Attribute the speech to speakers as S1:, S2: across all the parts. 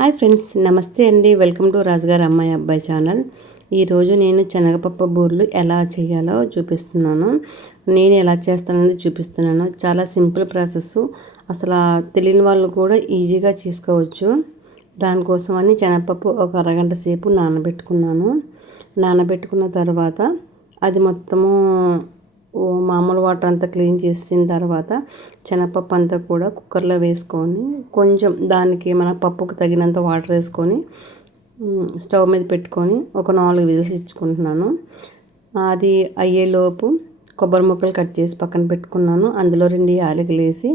S1: Hi friends నమస్తే అండి. Welcome to రాజుగారు అమ్మాయి అబ్బాయి ఛానల్. ఈరోజు నేను శనగపప్పు బూర్లు ఎలా చేయాలో చూపిస్తున్నాను. నేను ఎలా చేస్తానని చూపిస్తున్నాను. చాలా సింపుల్ ప్రాసెస్. అసలు తెలియని వాళ్ళు కూడా ఈజీగా చేసుకోవచ్చు. దానికోసం అని శనగపప్పు ఒక అరగంట సేపు నానబెట్టుకున్నాను. నానబెట్టుకున్న తర్వాత అది మొత్తము మామూలు వాటర్ అంతా క్లీన్ చేసిన తర్వాత శనగపప్పు అంతా కూడా కుక్కర్లో వేసుకొని కొంచెం దానికి మన పప్పుకు తగినంత వాటర్ వేసుకొని స్టవ్ మీద పెట్టుకొని ఒక నాలుగు విజిల్స్ ఇచ్చుకుంటున్నాను. అది అయ్యేలోపు కొబ్బరి ముక్కలు కట్ చేసి పక్కన పెట్టుకున్నాను. అందులో రెండు యాలకులు వేసి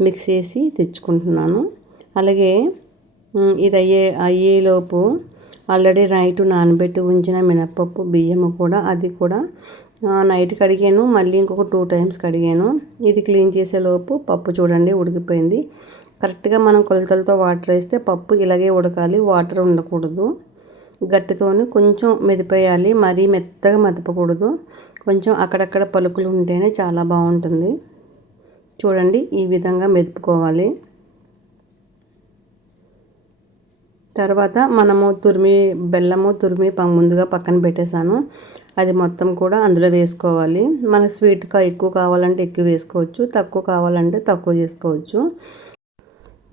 S1: మిక్స్ చేసి తెచ్చుకుంటున్నాను. అలాగే ఇది అయ్యే అయ్యేలోపు ఆల్రెడీ నైట్ నానబెట్టి ఉంచిన మినప్పప్పు బియ్యము కూడా అది కూడా నైట్ కడిగాను. మళ్ళీ ఇంకొక టూ టైమ్స్ కడిగాను. ఇది క్లీన్ చేసేలోపు పప్పు చూడండి ఉడికిపోయింది. కరెక్ట్గా మనం కొలతలతో వాటర్ వేస్తే పప్పు ఇలాగే ఉడకాలి వాటర్ ఉండకూడదు. గట్టితోని కొంచెం మెదిపేయాలి మరీ మెత్తగా మెదపకూడదు. కొంచెం అక్కడక్కడ పలుకులు ఉంటేనే చాలా బాగుంటుంది. చూడండి ఈ విధంగా మెదుపుకోవాలి. తర్వాత మనము తురిమి బెల్లము తురిమి ముందుగా పక్కన పెట్టేశాను. అది మొత్తం కూడా అందులో వేసుకోవాలి. మనకు స్వీట్గా ఎక్కువ కావాలంటే ఎక్కువ వేసుకోవచ్చు. తక్కువ కావాలంటే తక్కువ చేసుకోవచ్చు.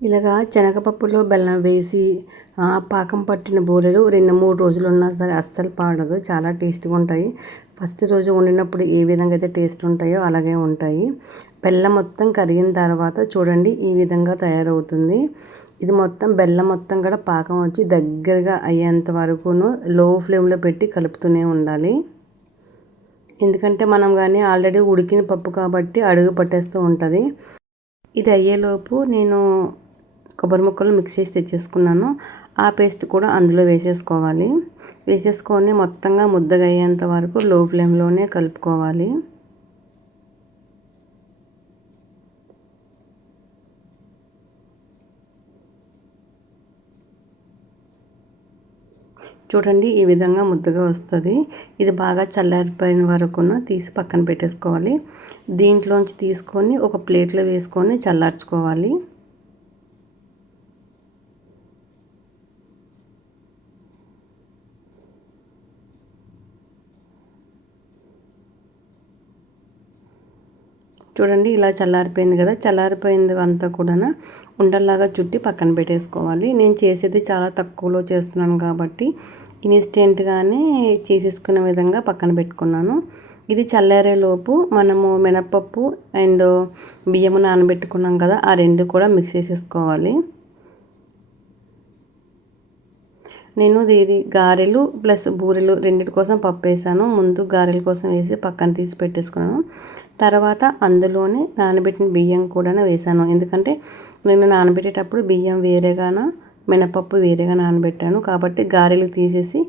S1: ఇలాగా శనగపప్పులో బెల్లం వేసి పాకం పట్టిన బూరెలు రెండు మూడు రోజులు ఉన్నా సరే అస్సలు పాడదు. చాలా టేస్ట్గా ఉంటాయి. ఫస్ట్ రోజు వండినప్పుడు ఏ విధంగా అయితే టేస్ట్ ఉంటాయో అలాగే ఉంటాయి. బెల్లం మొత్తం కరిగిన తర్వాత చూడండి ఈ విధంగా తయారవుతుంది. ఇది మొత్తం బెల్లం మొత్తం కూడా పాకం వచ్చి దగ్గరగా అయ్యేంత వరకును లో ఫ్లేమ్లో పెట్టి కలుపుతూనే ఉండాలి. ఎందుకంటే మనం కానీ ఆల్రెడీ ఉడికిన పప్పు కాబట్టి అడుగు పట్టేస్తూ ఉంటుంది. ఇది అయ్యేలోపు నేను కొబ్బరి ముక్కలు మిక్స్ చేసి తెచ్చేసుకున్నాను. ఆ పేస్ట్ కూడా అందులో వేసేసుకోవాలి. వేసేసుకొని మొత్తంగా ముద్దగా అయ్యేంత వరకు లో ఫ్లేమ్లోనే కలుపుకోవాలి. చూడండి ఈ విధంగా ముద్దగా వస్తుంది. ఇది బాగా చల్లారిపోయిన వరకున తీసి పక్కన పెట్టేసుకోవాలి. దీంట్లోంచి తీసుకొని ఒక ప్లేట్లో వేసుకొని చల్లార్చుకోవాలి. చూడండి ఇలా చల్లారిపోయింది కదా. చల్లారిపోయింది అంతా కూడా ఉండల్లాగా చుట్టి పక్కన పెట్టేసుకోవాలి. నేను చేసేది చాలా తక్కువలో చేస్తున్నాను కాబట్టి ఇన్స్టెంట్గానే చేసేసుకునే విధంగా పక్కన పెట్టుకున్నాను. ఇది చల్లారేలోపు మనము మినపప్పు అండ్ బియ్యము నానబెట్టుకున్నాం కదా ఆ రెండు కూడా మిక్స్ చేసేసుకోవాలి. నేను ఇది గారెలు ప్లస్ బూరెలు రెండింటి కోసం పప్పు వేసాను. ముందు గారెల కోసం వేసి పక్కన తీసి పెట్టేసుకున్నాను. తర్వాత అందులోనే నానబెట్టిన బియ్యం కూడా వేసాను. ఎందుకంటే నేను నానబెట్టేటప్పుడు బియ్యం వేరేగాన మినపప్పు వేరేగా నానబెట్టాను. కాబట్టి గారెలు తీసేసి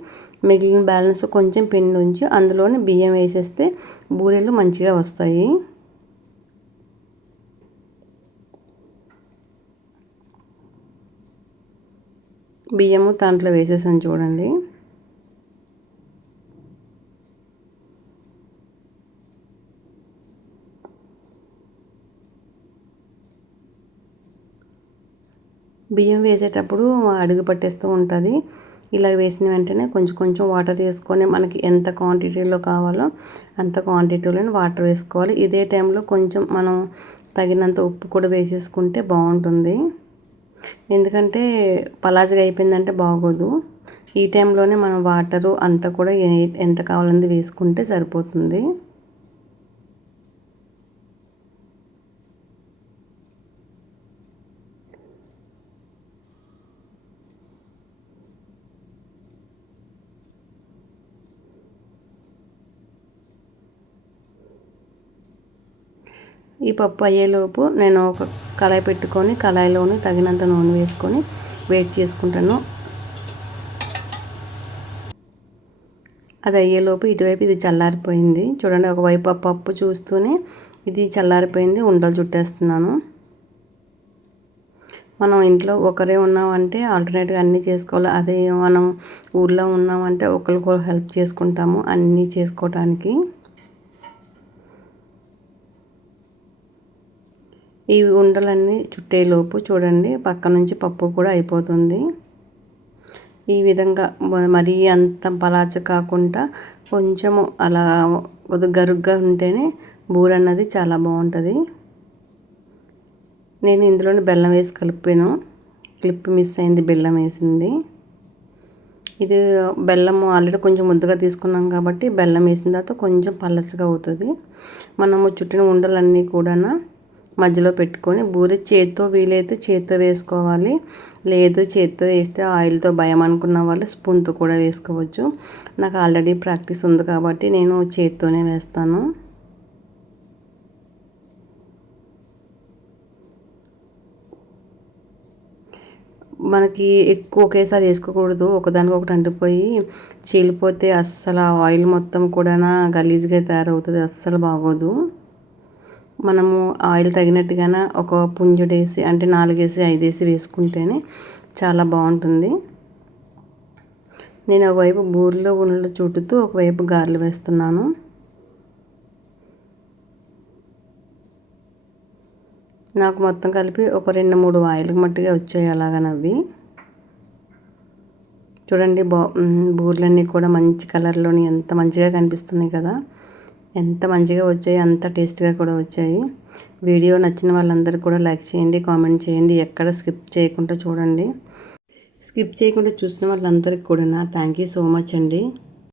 S1: మిగిలిన బ్యాలెన్స్ కొంచెం పిండి ఉంచి అందులోనే బియ్యం వేసేస్తే బూరెలు మంచిగా వస్తాయి. బియ్యము దాంట్లో వేసేసాను చూడండి. బియ్యం వేసేటప్పుడు అడుగు పట్టేస్తూ ఉంటుంది. ఇలా వేసిన వెంటనే కొంచెం కొంచెం వాటర్ వేసుకొని మనకి ఎంత క్వాంటిటీలో కావాలో అంత క్వాంటిటీలో వాటర్ వేసుకోవాలి. ఇదే టైంలో కొంచెం మనం తగినంత ఉప్పు కూడా వేసేసుకుంటే బాగుంటుంది. ఎందుకంటే పలాజగా అయిపోయిందంటే బాగోదు. ఈ టైంలోనే మనం వాటరు అంతా కూడా ఎంత కావాలని వేసుకుంటే సరిపోతుంది. ఈ పప్పు అయ్యేలోపు నేను ఒక కళాయి పెట్టుకొని కళాయిలోని తగినంత నూనె వేసుకొని వెయిట్ చేసుకుంటాను. అది అయ్యేలోపు ఇటువైపు ఇది చల్లారిపోయింది. చూడండి ఒకవైపు ఆ పప్పు చూస్తూనే ఇది చల్లారిపోయింది ఉండలు చుట్టేస్తున్నాను. మనం ఇంట్లో ఒకరే ఉన్నామంటే ఆల్టర్నేట్గా అన్నీ చేసుకోవాలి. అదే మనం ఊర్లో ఉన్నామంటే ఒకరికొకరు హెల్ప్ చేసుకుంటాము అన్నీ చేసుకోవటానికి. ఈ ఉండలన్నీ చుట్టేలోపు చూడండి పక్క నుంచి పప్పు కూడా అయిపోతుంది. ఈ విధంగా మరీ అంత పలాచ కాకుండా కొంచెము అలా కొద్దిగా గరుగ్గా ఉంటేనే బూర అన్నది చాలా బాగుంటుంది. నేను ఇందులోనే బెల్లం వేసి కలిపాను. క్లిప్ మిస్ అయింది బెల్లం వేసింది. ఇది బెల్లం ఆల్రెడీ కొంచెం ముద్దగా తీసుకున్నాం కాబట్టి బెల్లం వేసిన తర్వాత కొంచెం పలసగా అవుతుంది. మనము చుట్టిన ఉండలన్నీ కూడా మధ్యలో పెట్టుకొని బూరె చేత్తో వీలైతే చేత్తో వేసుకోవాలి. లేదు చేత్తో వేస్తే ఆయిల్తో భయం అనుకున్న వాళ్ళు స్పూన్తో కూడా వేసుకోవచ్చు. నాకు ఆల్రెడీ ప్రాక్టీస్ ఉంది కాబట్టి నేను చేత్తోనే వేస్తాను. మనకి ఎక్కువ ఒకేసారి వేసుకోకూడదు. ఒకదానికి ఒకటి అంటిపోయి చీలిపోతే అస్సలు ఆ ఆయిల్ మొత్తం కూడా గలీజ్గా తయారవుతుంది. అస్సలు బాగోదు. మనము ఆయిల్ తగినట్టుగానే ఒక పుంజుడేసి అంటే నాలుగేసి ఐదేసి వేసుకుంటేనే చాలా బాగుంటుంది. నేను ఒకవైపు బూరెలో గుండెలు చుట్టుతూ ఒకవైపు గారెలు వేస్తున్నాను. నాకు మొత్తం కలిపి ఒక రెండు మూడు ఆయిల్ మట్టిగా వచ్చాయి అలాగనవి చూడండి బా బూర్లన్నీ కూడా మంచి కలర్లోని ఎంత మంచిగా కనిపిస్తున్నాయి కదా. ఎంత మంచిగా వచ్చాయి అంత టేస్ట్గా కూడా వచ్చాయి. వీడియో నచ్చిన వాళ్ళందరూ కూడా లైక్ చేయండి కామెంట్ చేయండి ఎక్కడ స్కిప్ చేయకుండా చూడండి. స్కిప్ చేయకుండా చూసిన వాళ్ళందరికీ కూడా థ్యాంక్ యూ సో మచ్ అండి.